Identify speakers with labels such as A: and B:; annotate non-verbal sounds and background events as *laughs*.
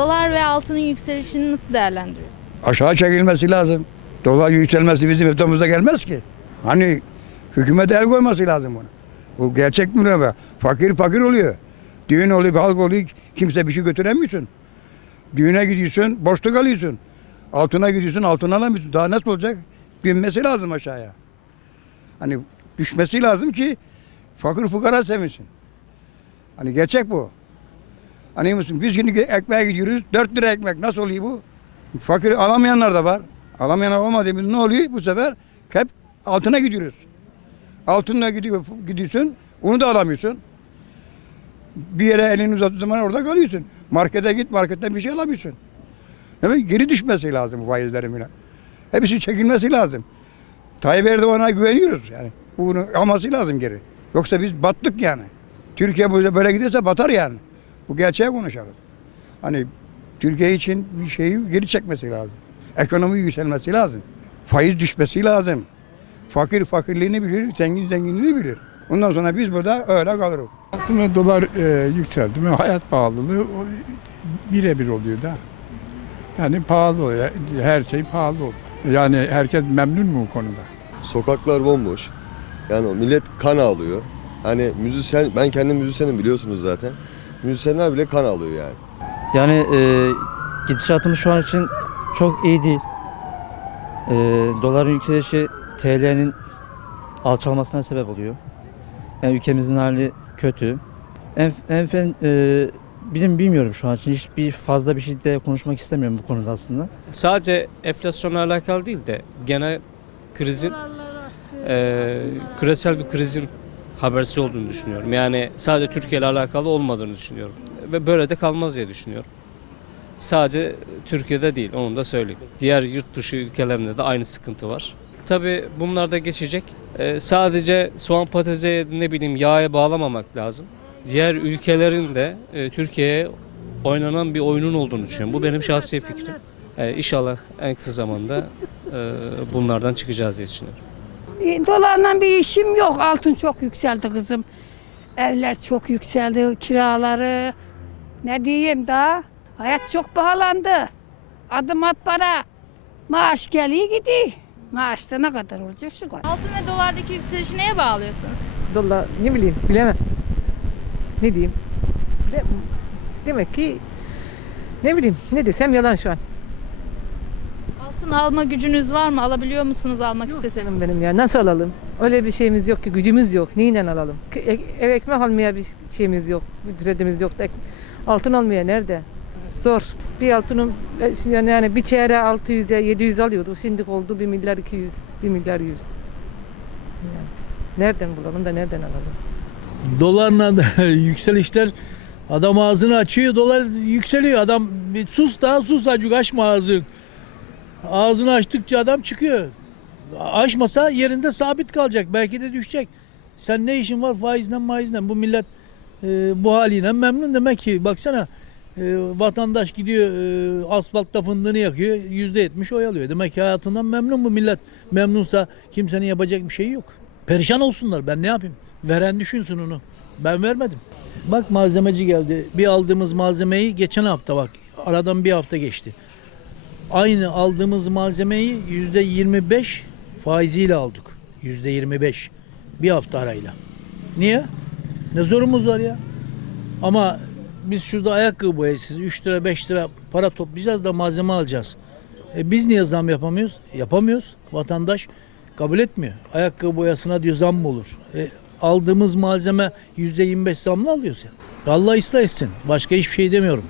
A: Dolar ve altının yükselişini nasıl değerlendiriyorsunuz?
B: Aşağı çekilmesi lazım. Dolar yükselmesi bizim haftamızda gelmez ki. Hani hükümet el koyması lazım buna. Bu gerçek mi be? Fakir fakir oluyor. Düğün oluyor, halk oluyor. Kimse bir şey götüremiyorsun. Düğüne gidiyorsun, boşta kalıyorsun. Altına gidiyorsun, altına alamıyorsun. Daha nasıl olacak? Binmesi lazım aşağıya. Hani düşmesi lazım ki fakir fukara sevinsin. Hani gerçek bu. Hani musun? Biz şimdi ekmeğe gidiyoruz. 4 lira ekmek nasıl oluyor bu? Fakir alamayanlar da var. Alamayanlar olmadığımız ne oluyor bu sefer? Hep altına gidiyoruz. Altınla gidiyor, gidiyorsun, onu da alamıyorsun. Bir yere elini uzattığı zaman orada kalıyorsun. Markete git, marketten bir şey alamıyorsun. Evet, geri düşmesi lazım bu faizlerin bile. Hepsi çekilmesi lazım. Tayyip Erdoğan'a güveniyoruz yani. Bunu alması lazım geri. Yoksa biz battık yani. Türkiye böyle giderse batar yani. Bu gerçeği konuşalım. Hani Türkiye için bir şeyi geri çekmesi lazım. Ekonomi yükselmesi lazım. Faiz düşmesi lazım. Fakir fakirliğini bilir, zengin zenginliğini bilir. Ondan sonra biz burada öyle kalırız.
C: Altın ve dolar e, yükseldi mi hayat pahalılığı birebir oluyor da. Yani pahalı oluyor. Her şey pahalı oldu. Yani herkes memnun mu bu konuda?
D: Sokaklar bomboş. Yani millet kan ağlıyor. Hani müzisyen, ben kendim müzisyenim biliyorsunuz zaten. Müzisyenler bile kan alıyor yani.
E: Yani e, gidişatımız şu an için çok iyi değil. E, doların yükselişi TL'nin alçalmasına sebep oluyor. Yani ülkemizin hali kötü. En, en fen, e, bilim bilmiyorum şu an için. Hiçbir fazla bir şey de konuşmak istemiyorum bu konuda aslında.
F: sadece enflasyonla alakalı değil de genel krizin eee, küresel bir krizin habersi olduğunu düşünüyorum. Yani sadece Türkiye ile alakalı olmadığını düşünüyorum. Ve böyle de kalmaz diye düşünüyorum. Sadece Türkiye'de değil onu da söyleyeyim. Diğer yurt dışı ülkelerinde de aynı sıkıntı var. Tabii bunlar da geçecek. Eee, sadece soğan patatese ne bileyim yağa bağlamamak lazım. Diğer ülkelerin de eee, Türkiye'ye oynanan bir oyunun olduğunu düşünüyorum. Bu benim şahsi fikrim. Ee, inşallah en kısa zamanda e, bunlardan çıkacağız diye düşünüyorum.
G: E, Dolarla bir işim yok. Altın çok yükseldi kızım. Evler çok yükseldi. Kiraları. Ne diyeyim daha? Hayat çok pahalandı. Adım at para. Maaş geliyor gidiyor. Maaş da ne kadar olacak şu
A: kadar. Altın ve dolardaki yükselişi neye bağlıyorsunuz?
H: Dolar ne bileyim bilemem. Ne diyeyim? De- demek ki ne bileyim ne desem yalan şu an.
A: Altın alma gücünüz var mı? Alabiliyor musunuz almak Yok isteseniz?
H: canım benim ya nasıl alalım? Öyle bir şeyimiz yok ki gücümüz yok. Neyle alalım? K- e- Ev ekmek almaya bir şeyimiz yok. Bir ücretimiz yok. Ek- Altın almaya nerede? Zor. Bir altının e, şimdi yani, yani bir çeyreğe 600 ya 700 alıyorduk. Şimdi oldu 1 milyar 200, 1 milyar 100. Yani nereden bulalım da nereden alalım?
I: Dolarla da *laughs* yükselişler adam ağzını açıyor dolar yükseliyor adam bir sus daha sus acık açma ağzını ağzını açtıkça adam çıkıyor. Açmasa yerinde sabit kalacak. Belki de düşecek. Sen ne işin var faizle maizle bu millet e, bu haliyle memnun. Demek ki baksana e, vatandaş gidiyor e, asfaltta fındığını yakıyor. Yüzde yetmiş oy alıyor. Demek ki hayatından memnun bu millet. Memnunsa kimsenin yapacak bir şeyi yok. Perişan olsunlar. Ben ne yapayım? Veren düşünsün onu. Ben vermedim. Bak malzemeci geldi. Bir aldığımız malzemeyi geçen hafta bak aradan bir hafta geçti. Aynı aldığımız malzemeyi yüzde 25 faiziyle aldık. Yüzde 25. Bir hafta arayla. Niye? Ne zorumuz var ya? Ama biz şurada ayakkabı boyasız 3 lira 5 lira para toplayacağız da malzeme alacağız. E biz niye zam yapamıyoruz? Yapamıyoruz. Vatandaş kabul etmiyor. Ayakkabı boyasına diyor zam mı olur? E, aldığımız malzeme %25 zamlı alıyoruz ya. Allah ıslah etsin. Başka hiçbir şey demiyorum.